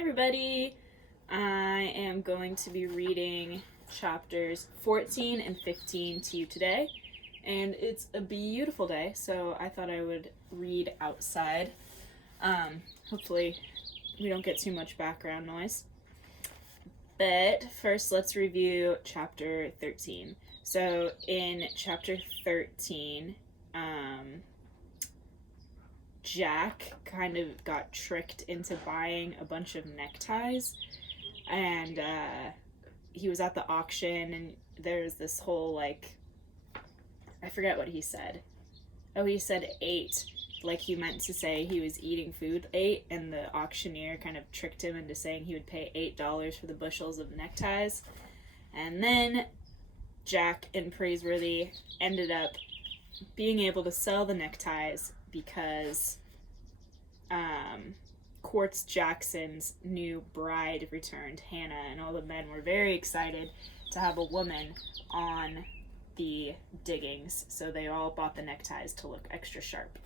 everybody. I am going to be reading chapters 14 and 15 to you today, and it's a beautiful day, so I thought I would read outside. Hopefully we don't get too much background noise. But first, let's review chapter 13. So in chapter 13, Jack kind of got tricked into buying a bunch of neckties, and he was at the auction, and there's this whole, I forget what he said. Oh, he said 8, like he meant to say he was eating food 8, and the auctioneer kind of tricked him into saying he would pay $8 for the bushels of neckties. And then Jack and Praiseworthy ended up being able to sell the neckties because Quartz Jackson's new bride returned, Hannah, and all the men were very excited to have a woman on the diggings, so they all bought the neckties to look extra sharp.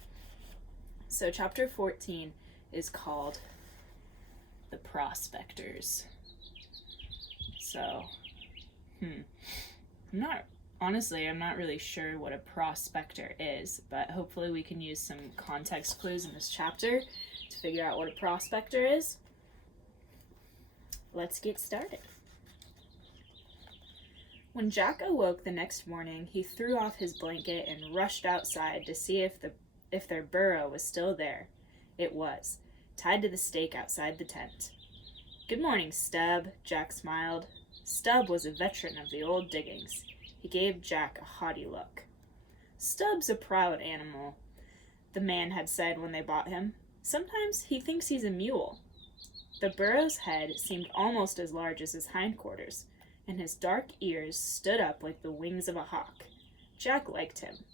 So chapter 14 is called The Prospectors. So, I'm not really sure what a prospector is, but hopefully we can use some context clues in this chapter to figure out what a prospector is. Let's get started. When Jack awoke the next morning, he threw off his blanket and rushed outside to see if their burrow was still there. It was, tied to the stake outside the tent. "Good morning, Stub," Jack smiled. Stub was a veteran of the old diggings. He gave Jack a haughty look. "Stub's a proud animal," the man had said when they bought him. "Sometimes he thinks he's a mule." The burro's head seemed almost as large as his hindquarters, and his dark ears stood up like the wings of a hawk. Jack liked him.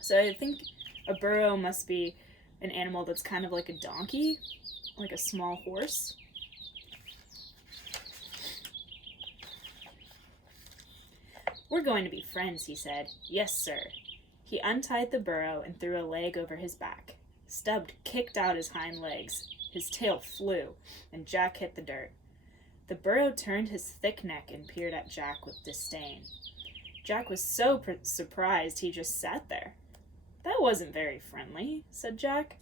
So I think a burro must be an animal that's kind of like a donkey, like a small horse. "We're going to be friends," he said. "Yes, sir." He untied the burro and threw a leg over his back. Stub kicked out his hind legs. His tail flew, and Jack hit the dirt. The burro turned his thick neck and peered at Jack with disdain. Jack was so surprised he just sat there. "That wasn't very friendly," said Jack.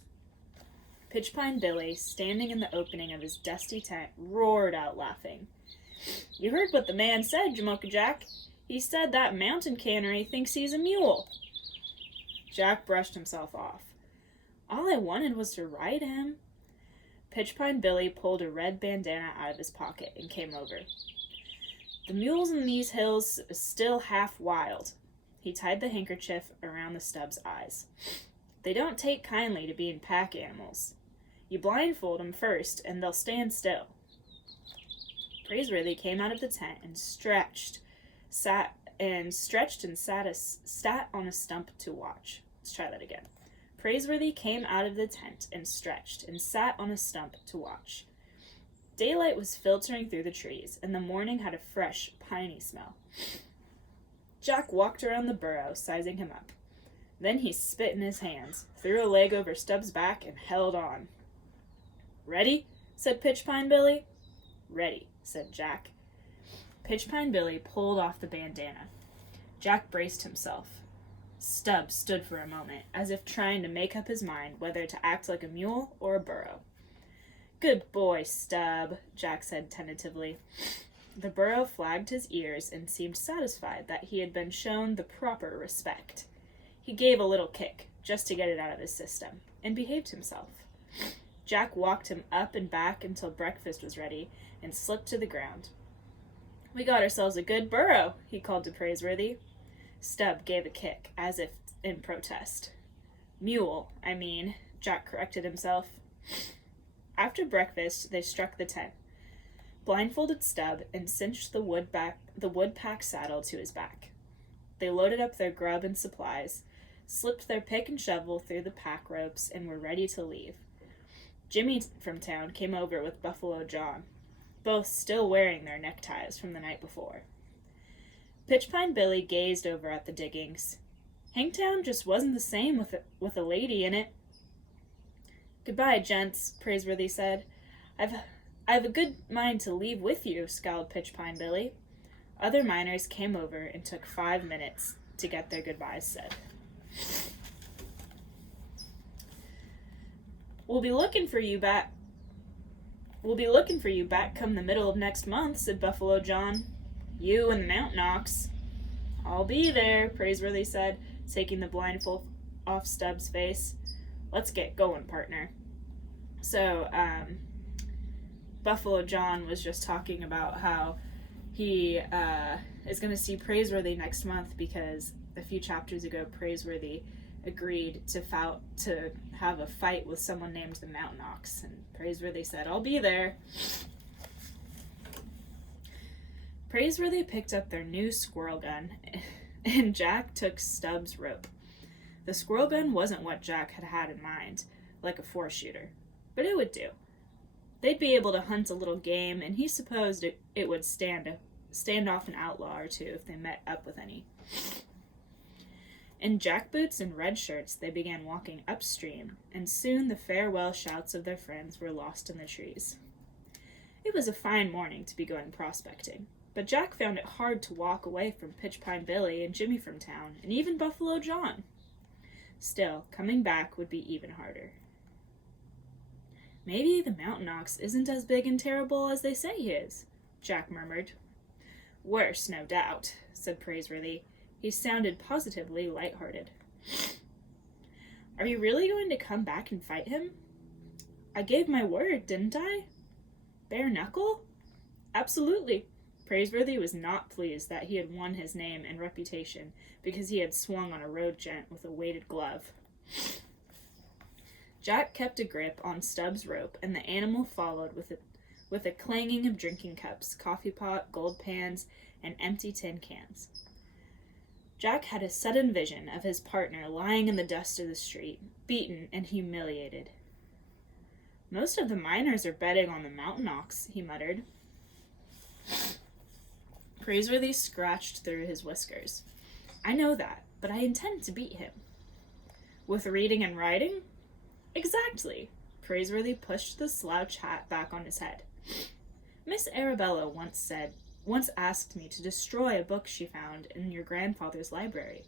Pitchpine Billy, standing in the opening of his dusty tent, roared out laughing. "You heard what the man said, Jamocha Jack. He said that mountain cannery thinks he's a mule." Jack brushed himself off. "All I wanted was to ride him." Pitchpine Billy pulled a red bandana out of his pocket and came over. "The mules in these hills are still half wild." He tied the handkerchief around the Stub's eyes. "They don't take kindly to being pack animals. You blindfold them first, and they'll stand still." Praiseworthy came out of the tent and sat on a stump to watch. Let's try that again. Praiseworthy came out of the tent and stretched and sat on a stump to watch. Daylight was filtering through the trees, and the morning had a fresh, piney smell. Jack walked around the burrow, sizing him up. Then he spit in his hands, threw a leg over Stub's back, and held on. "Ready?" said Pitchpine Billy. "Ready," said Jack. Pitchpine Billy pulled off the bandana. Jack braced himself. Stub stood for a moment, as if trying to make up his mind whether to act like a mule or a burro. "Good boy, Stub," Jack said tentatively. The burro flagged his ears and seemed satisfied that he had been shown the proper respect. He gave a little kick, just to get it out of his system, and behaved himself. Jack walked him up and back until breakfast was ready, and slipped to the ground. "We got ourselves a good burro," he called to Praiseworthy. Stub gave a kick, as if in protest. "Mule, I mean," Jack corrected himself. After breakfast, they struck the tent, blindfolded Stub, and cinched the woodpack saddle to his back. They loaded up their grub and supplies, slipped their pick and shovel through the pack ropes, and were ready to leave. Jimmy from town came over with Buffalo John, both still wearing their neckties from the night before. Pitchpine Billy gazed over at the diggings. Hangtown just wasn't the same with a lady in it. "Goodbye, gents," Praiseworthy said. I've I've a good mind to leave with you, scowled Pitchpine Billy. Other miners came over and took 5 minutes to get their goodbyes said. We'll be looking for you back come the middle of next month, said Buffalo John. You and the Mountain Ox. I'll be there, Praiseworthy said, taking the blindfold off Stubbs' face. Let's get going, partner. So, Buffalo John was just talking about how he is going to see Praiseworthy next month because a few chapters ago, Praiseworthy agreed to have a fight with someone named the Mountain Ox, and Praiseworthy said, I'll be there. Praiseworthy picked up their new squirrel gun, and Jack took Stubbs' rope. The squirrel gun wasn't what Jack had in mind, like a 4-shooter, but it would do. They'd be able to hunt a little game, and he supposed it would stand off an outlaw or two if they met up with any. In jackboots and red shirts, they began walking upstream, and soon the farewell shouts of their friends were lost in the trees. It was a fine morning to be going prospecting, but Jack found it hard to walk away from Pitchpine Billy and Jimmy from town, and even Buffalo John. Still, coming back would be even harder. Maybe the Mountain Ox isn't as big and terrible as they say he is, Jack murmured. Worse, no doubt, said Praiseworthy. He sounded positively light-hearted. Are you really going to come back and fight him? I gave my word, didn't I? Bare knuckle? Absolutely. Praiseworthy was not pleased that he had won his name and reputation because he had swung on a road gent with a weighted glove. Jack kept a grip on Stubbs' rope, and the animal followed with a clanging of drinking cups, coffee pot, gold pans, and empty tin cans. Jack had a sudden vision of his partner lying in the dust of the street, beaten and humiliated. Most of the miners are betting on the Mountain Ox, he muttered. Praiseworthy scratched through his whiskers. I know that, but I intend to beat him. With reading and writing? Exactly. Praiseworthy pushed the slouch hat back on his head. Miss Arabella once asked me to destroy a book she found in your grandfather's library.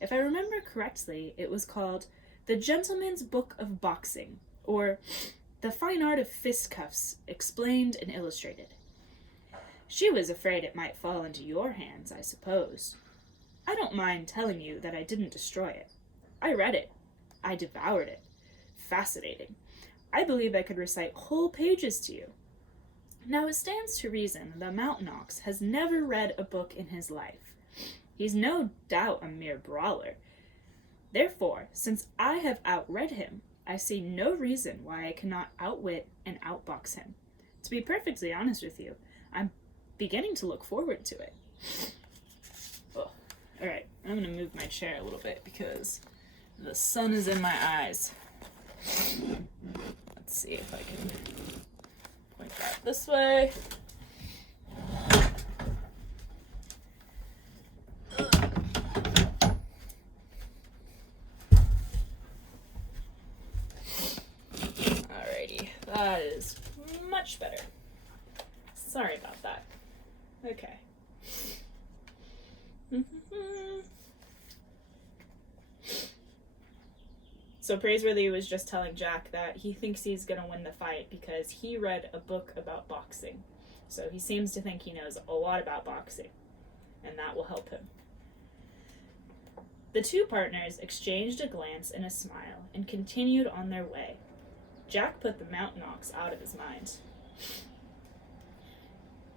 If I remember correctly, it was called The Gentleman's Book of Boxing, or The Fine Art of Fistcuffs, Explained and Illustrated. She was afraid it might fall into your hands, I suppose. I don't mind telling you that I didn't destroy it. I read it. I devoured it. Fascinating. I believe I could recite whole pages to you. Now it stands to reason the Mountain Ox has never read a book in his life. He's no doubt a mere brawler. Therefore, since I have outread him, I see no reason why I cannot outwit and outbox him. To be perfectly honest with you, I'm beginning to look forward to it. Oh, alright, I'm going to move my chair a little bit because the sun is in my eyes. Let's see if I can point that this way. Alrighty, that is much better. Sorry about that. Okay. So Praiseworthy was just telling Jack that he thinks he's going to win the fight because he read a book about boxing. So he seems to think he knows a lot about boxing, and that will help him. The two partners exchanged a glance and a smile and continued on their way. Jack put the Mountain Ox out of his mind.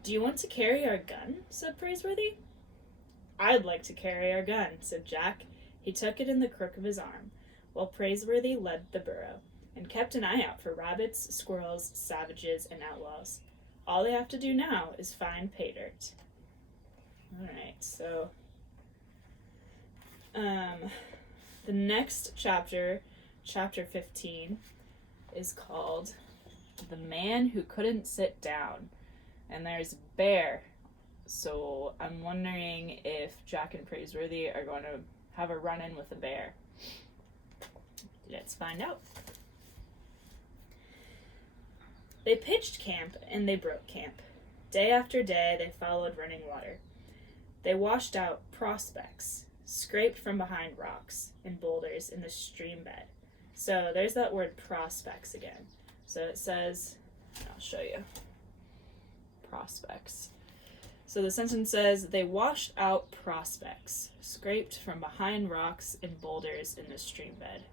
Do you want to carry our gun? Said Praiseworthy. I'd like to carry our gun, said Jack. He took it in the crook of his arm, while Praiseworthy led the burrow, and kept an eye out for rabbits, squirrels, savages, and outlaws. All they have to do now is find pay dirt. Alright, so the next chapter, chapter 15, is called The Man Who Couldn't Sit Down. And there's a bear, so I'm wondering if Jack and Praiseworthy are going to have a run-in with a bear. Let's find out. They pitched camp, and they broke camp. Day after day, they followed running water. They washed out prospects, scraped from behind rocks and boulders in the stream bed. So there's that word prospects again. So it says, I'll show you, prospects. So the sentence says, they washed out prospects, scraped from behind rocks and boulders in the stream bed.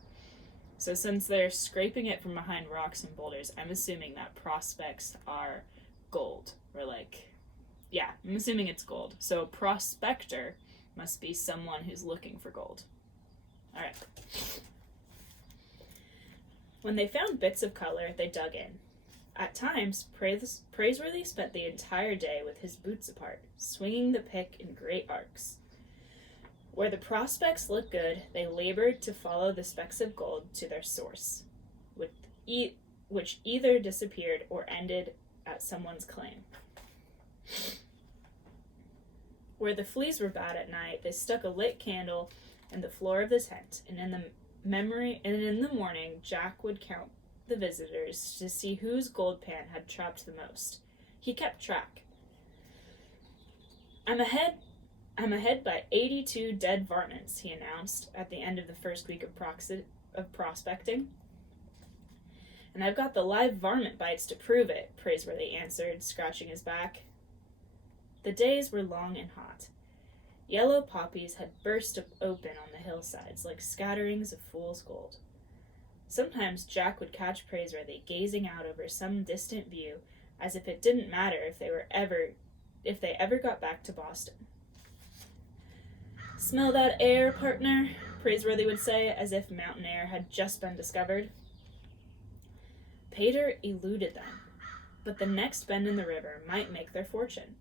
So since they're scraping it from behind rocks and boulders, I'm assuming that prospects are gold. Or I'm assuming it's gold. So prospector must be someone who's looking for gold. All right. When they found bits of color, they dug in. At times, Praiseworthy spent the entire day with his boots apart, swinging the pick in great arcs. Where the prospects looked good, they labored to follow the specks of gold to their source, which either disappeared or ended at someone's claim. Where the fleas were bad at night, they stuck a lit candle in the floor of the tent, and in the morning, Jack would count the visitors to see whose gold pan had trapped the most. He kept track. I'm ahead by 82 dead varmints, he announced at the end of the first week of prospecting. And I've got the live varmint bites to prove it, Praiseworthy answered, scratching his back. The days were long and hot. Yellow poppies had burst open on the hillsides like scatterings of fool's gold. Sometimes Jack would catch Praiseworthy gazing out over some distant view, as if it didn't matter if they ever got back to Boston. Smell that air, partner? Praiseworthy would say, as if mountain air had just been discovered. Pater eluded them, but the next bend in the river might make their fortune.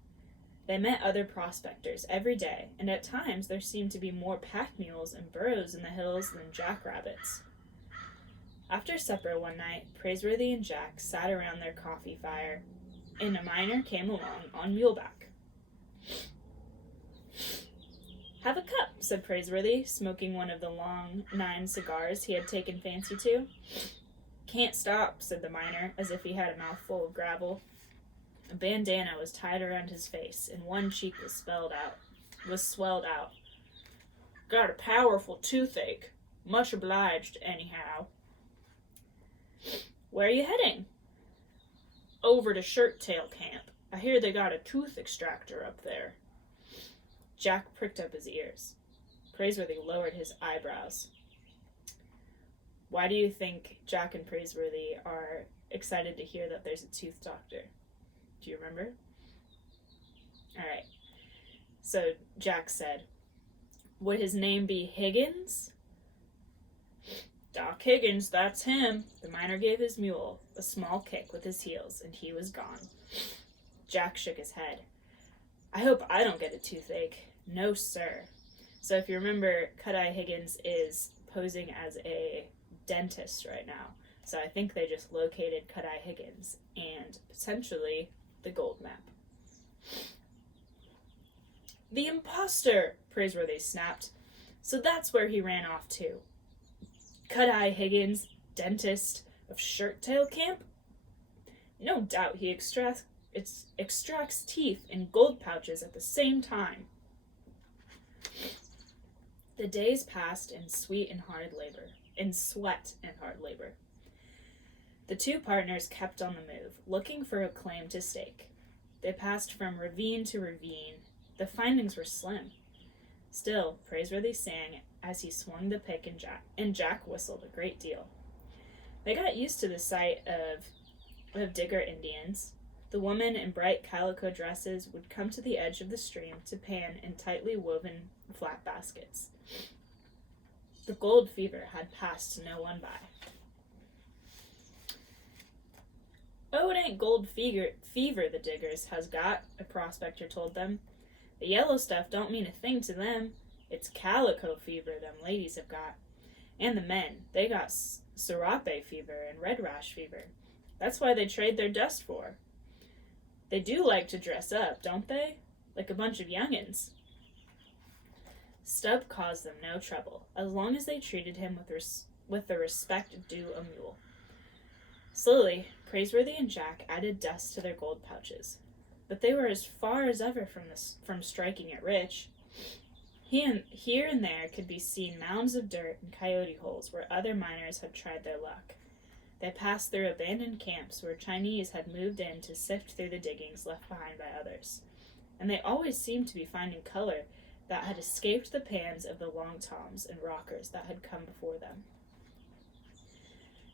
They met other prospectors every day, and at times there seemed to be more pack mules and burros in the hills than jackrabbits. After supper one night, Praiseworthy and Jack sat around their coffee fire, and a miner came along on muleback. Have a cup, said Praiseworthy, smoking one of the long 9 cigars he had taken fancy to. Can't stop, said the miner, as if he had a mouthful of gravel. A bandana was tied around his face, and one cheek was swelled out. Got a powerful toothache. Much obliged, anyhow. Where are you heading? Over to Shirt-tail Camp. I hear they got a tooth extractor up there. Jack pricked up his ears. Praiseworthy lowered his eyebrows. Why do you think Jack and Praiseworthy are excited to hear that there's a tooth doctor? Do you remember? All right. So Jack said, would his name be Higgins? Doc Higgins, that's him. The miner gave his mule a small kick with his heels, and he was gone. Jack shook his head. I hope I don't get a toothache. No, sir. So if you remember, Cut-Eye Higgins is posing as a dentist right now. So I think they just located Cut-Eye Higgins and potentially the gold map. The imposter, Praiseworthy snapped. So that's where he ran off to. Cut-Eye Higgins, dentist of Shirt-tail Camp? No doubt he extracts teeth in gold pouches at the same time. The days passed in sweat and hard labor. The two partners kept on the move, looking for a claim to stake. They passed from ravine to ravine. The findings were slim. Still, Praiseworthy sang as he swung the pick, and Jack whistled a great deal. They got used to the sight of Digger Indians. The women in bright calico dresses would come to the edge of the stream to pan in tightly woven flat baskets. The gold fever had passed no one by. Oh, it ain't gold fever the Diggers has got, a prospector told them. The yellow stuff don't mean a thing to them. It's calico fever them ladies have got. And the men, they got serape fever and red rash fever. That's why they trade their dust for. They do like to dress up, don't they? Like a bunch of young'uns. Stubb caused them no trouble, as long as they treated him with the respect due a mule. Slowly, Praiseworthy and Jack added dust to their gold pouches, but they were as far as ever from striking it rich. Here and there could be seen mounds of dirt and coyote holes where other miners had tried their luck. They passed through abandoned camps where Chinese had moved in to sift through the diggings left behind by others, and they always seemed to be finding color that had escaped the pans of the long toms and rockers that had come before them.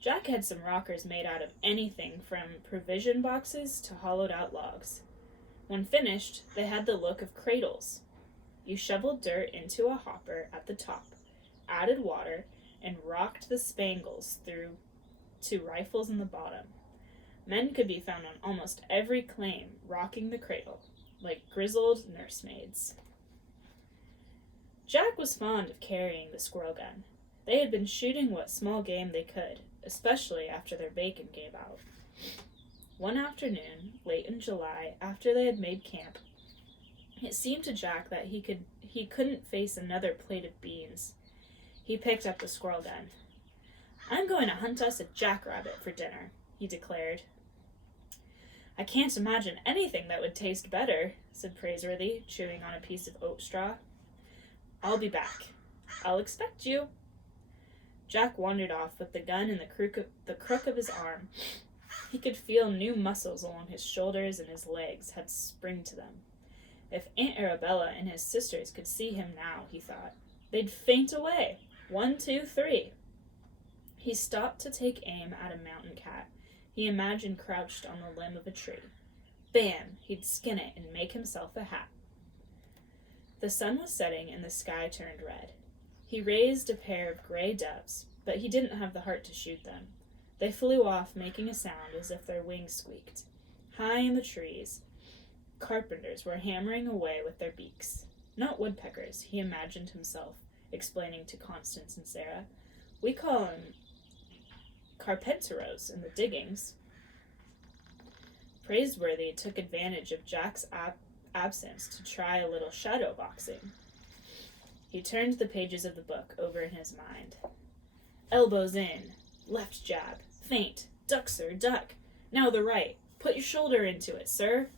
Jack had some rockers made out of anything from provision boxes to hollowed-out logs. When finished, they had the look of cradles. You shoveled dirt into a hopper at the top, added water, and rocked the spangles through to rifles in the bottom. Men could be found on almost every claim rocking the cradle, like grizzled nursemaids. Jack was fond of carrying the squirrel gun. They had been shooting what small game they could, especially after their bacon gave out. One afternoon, late in July, after they had made camp, it seemed to Jack that he couldn't face another plate of beans. He picked up the squirrel gun. "I'm going to hunt us a jackrabbit for dinner," he declared. "I can't imagine anything that would taste better," said Praiseworthy, chewing on a piece of oat straw. "I'll be back. I'll expect you." Jack wandered off with the gun in the crook of his arm. He could feel new muscles along his shoulders, and his legs had spring to them. If Aunt Arabella and his sisters could see him now, he thought, they'd faint away. 1, 2, 3. He stopped to take aim at a mountain cat he imagined crouched on the limb of a tree. Bam! He'd skin it and make himself a hat. The sun was setting and the sky turned red. He raised a pair of gray doves, but he didn't have the heart to shoot them. They flew off, making a sound as if their wings squeaked. High in the trees, carpenters were hammering away with their beaks. Not woodpeckers, he imagined himself, explaining to Constance and Sarah. "We call them carpenteros in the diggings." Praiseworthy took advantage of Jack's absence to try a little shadow boxing. He turned the pages of the book over in his mind. Elbows in, left jab, feint, duck, sir, duck. Now the right. Put your shoulder into it, sir.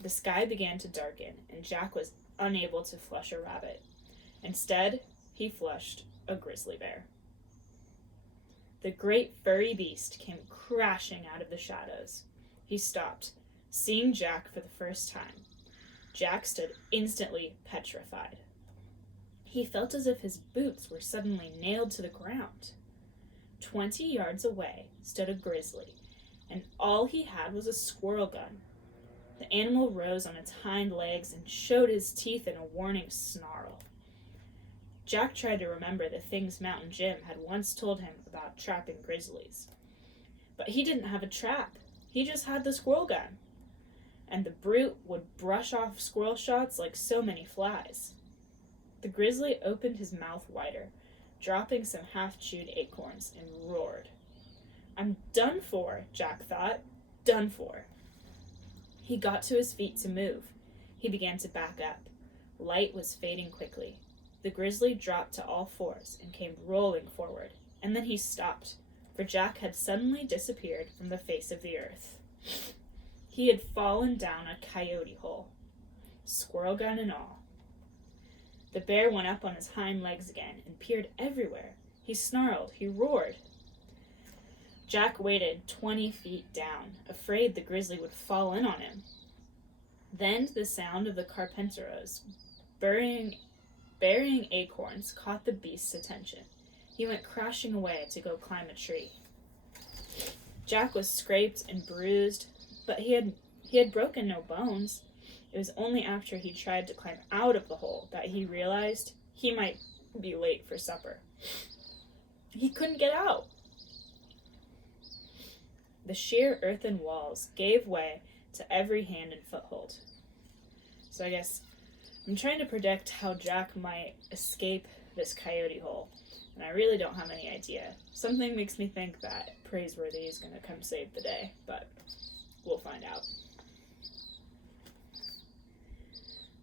The sky began to darken, and Jack was unable to flush a rabbit. Instead, he flushed a grizzly bear. The great furry beast came crashing out of the shadows. He stopped, seeing Jack for the first time. Jack stood instantly petrified. He felt as if his boots were suddenly nailed to the ground. 20 yards away stood a grizzly, and all he had was a squirrel gun. The animal rose on its hind legs and showed his teeth in a warning snarl. Jack tried to remember the things Mountain Jim had once told him about trapping grizzlies. But he didn't have a trap. He just had the squirrel gun. And the brute would brush off squirrel shots like so many flies. The grizzly opened his mouth wider, dropping some half-chewed acorns, and roared. "I'm done for," Jack thought. Done for. He got to his feet to move. He began to back up. Light was fading quickly. The grizzly dropped to all fours and came rolling forward, and then he stopped, for Jack had suddenly disappeared from the face of the earth. He had fallen down a coyote hole, squirrel gun and all. The bear went up on his hind legs again and peered everywhere. He snarled, he roared. Jack waited 20 feet down, afraid the grizzly would fall in on him. Then the sound of the carpenteros burying acorns caught the beast's attention. He went crashing away to go climb a tree. Jack was scraped and bruised, but he had broken no bones. It was only after he tried to climb out of the hole that he realized he might be late for supper. He couldn't get out. The sheer earthen walls gave way to every hand and foothold. So I guess I'm trying to predict how Jack might escape this coyote hole, and I really don't have any idea. Something makes me think that Praiseworthy is going to come save the day, but we'll find out.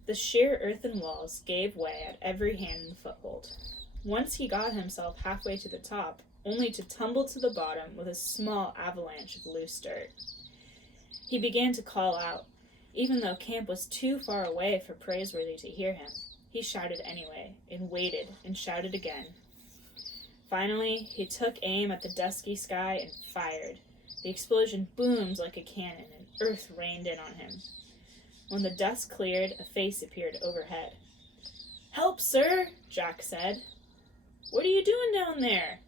The sheer earthen walls gave way at every hand and foothold. Once he got himself halfway to the top, only to tumble to the bottom with a small avalanche of loose dirt. He began to call out. Even though camp was too far away for Praiseworthy to hear him, he shouted anyway, and waited, and shouted again. Finally, he took aim at the dusky sky and fired. The explosion boomed like a cannon, and earth rained in on him. When the dust cleared, a face appeared overhead. "Help, sir," Jack said. "What are you doing down there?"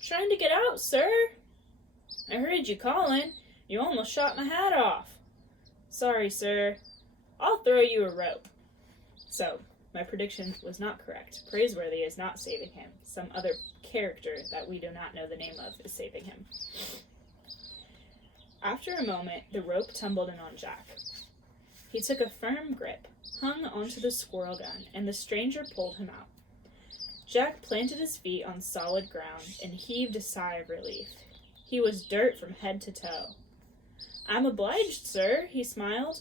"Trying to get out, sir." "I heard you calling. You almost shot my hat off." "Sorry, sir. I'll throw you a rope." So, my prediction was not correct. Praiseworthy is not saving him. Some other character that we do not know the name of is saving him. After a moment, the rope tumbled in on Jack. He took a firm grip, hung onto the squirrel gun, and the stranger pulled him out. Jack planted his feet on solid ground and heaved a sigh of relief. He was dirt from head to toe. "I'm obliged, sir," he smiled.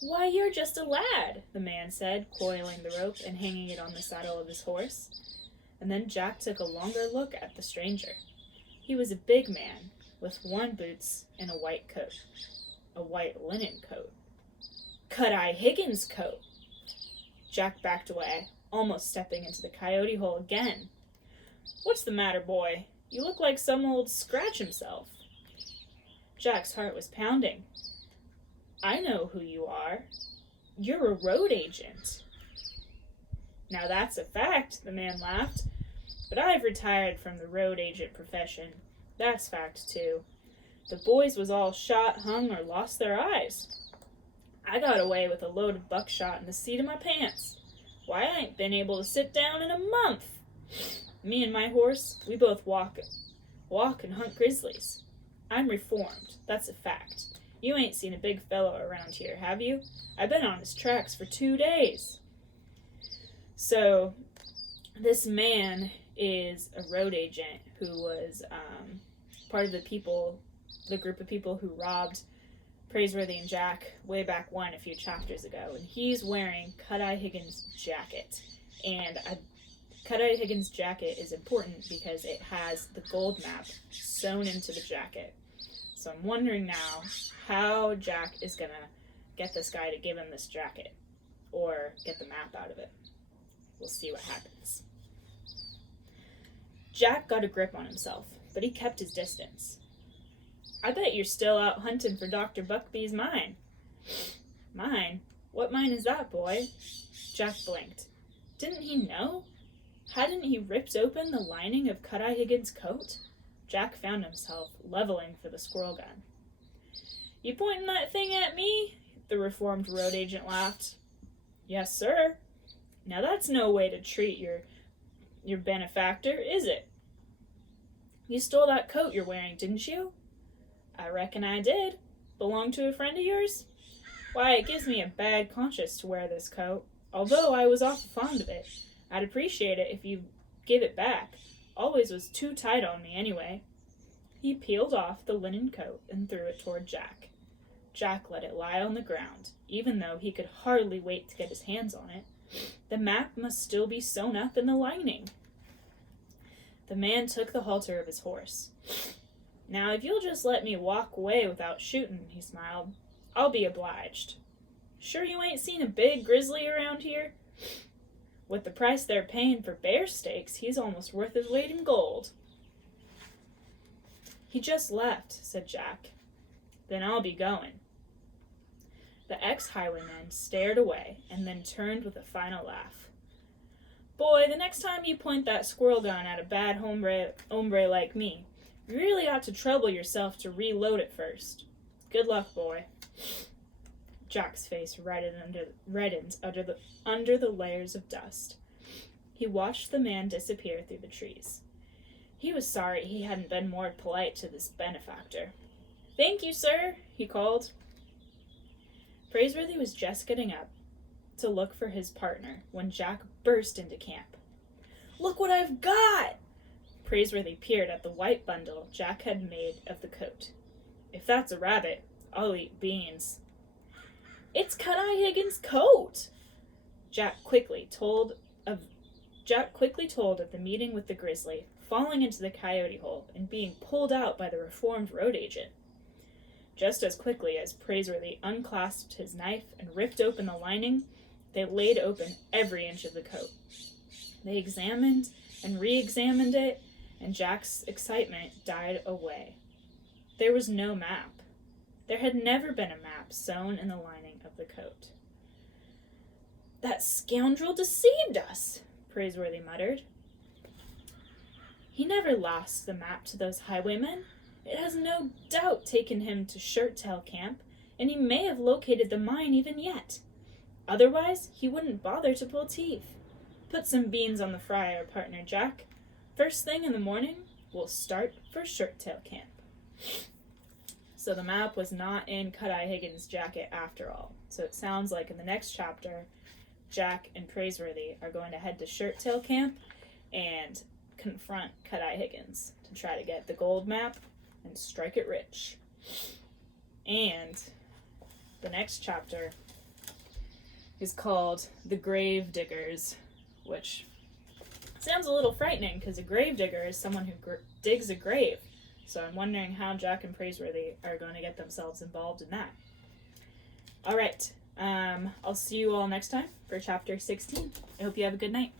"Why, you're just a lad," the man said, coiling the rope and hanging it on the saddle of his horse. And then Jack took a longer look at the stranger. He was a big man, with worn boots and a white coat. A white linen coat. Cut-Eye Higgins' coat. Jack backed away, almost stepping into the coyote hole again. "What's the matter, boy? You look like some old Scratch himself." Jack's heart was pounding. "I know who you are. You're a road agent." "Now that's a fact," the man laughed. "But I've retired from the road agent profession. That's fact, too. The boys was all shot, hung, or lost their eyes. I got away with a load of buckshot in the seat of my pants. Why, I ain't been able to sit down in a month. Me and my horse, we both walk and hunt grizzlies. I'm reformed, that's a fact. You ain't seen a big fellow around here, have you? I've been on his tracks for 2 days. So, this man is a road agent who was part of the group of people who robbed Praiseworthy and Jack way back when, a few chapters ago. And he's wearing Cut-Eye Higgins' jacket. And Cut-Eye Higgins' jacket is important because it has the gold map sewn into the jacket. So I'm wondering now how Jack is going to get this guy to give him this jacket, or get the map out of it. We'll see what happens. Jack got a grip on himself, but he kept his distance. "I bet you're still out hunting for Dr. Buckbee's mine." "Mine? What mine is that, boy?" Jack blinked. Didn't he know? Hadn't he ripped open the lining of Cut-Eye Higgins' coat? Jack found himself leveling for the squirrel gun. "You pointing that thing at me?" the reformed road agent laughed. "Yes, sir." "Now that's no way to treat your benefactor, is it?" "You stole that coat you're wearing, didn't you?" "I reckon I did. Belong to a friend of yours?" "Why, it gives me a bad conscience to wear this coat. Although I was awful fond of it. I'd appreciate it if you give it back. Always was too tight on me anyway." He peeled off the linen coat and threw it toward Jack. Jack let it lie on the ground, even though he could hardly wait to get his hands on it. The map must still be sewn up in the lining. The man took the halter of his horse. "Now, if you'll just let me walk away without shooting," he smiled, "I'll be obliged. Sure you ain't seen a big grizzly around here? With the price they're paying for bear steaks, he's almost worth his weight in gold." "He just left," said Jack. "Then I'll be going." The ex-highwayman stared away and then turned with a final laugh. "Boy, the next time you point that squirrel gun at a bad hombre like me, you really ought to trouble yourself to reload it first. Good luck, boy." Jack's face reddened under the layers of dust. He watched the man disappear through the trees. He was sorry he hadn't been more polite to this benefactor. "Thank you, sir," he called. Praiseworthy was just getting up to look for his partner when Jack burst into camp. "Look what I've got!" Praiseworthy peered at the white bundle Jack had made of the coat. "If that's a rabbit, I'll eat beans." "It's Cut-Eye Higgins' coat!" Jack quickly told of the meeting with the grizzly, falling into the coyote hole and being pulled out by the reformed road agent. Just as quickly as Praiseworthy unclasped his knife and ripped open the lining, they laid open every inch of the coat. They examined and re-examined it, and Jack's excitement died away. There was no map. There had never been a map sewn in the lining of the coat. "That scoundrel deceived us," Praiseworthy muttered. "He never lost the map to those highwaymen. It has no doubt taken him to Shirttail Camp, and he may have located the mine even yet. Otherwise, he wouldn't bother to pull teeth. Put some beans on the fryer, partner Jack. First thing in the morning, we'll start for Shirttail Camp." So the map was not in Cut-Eye Higgins' jacket after all. So it sounds like in the next chapter, Jack and Praiseworthy are going to head to Shirttail Camp and confront Cut-Eye Higgins to try to get the gold map and strike it rich. And the next chapter is called The Btghs, which sounds a little frightening because a gravedigger is someone who digs a grave. So I'm wondering how Jack and Praiseworthy are going to get themselves involved in that. All right. I'll see you all next time for chapter 16. I hope you have a good night.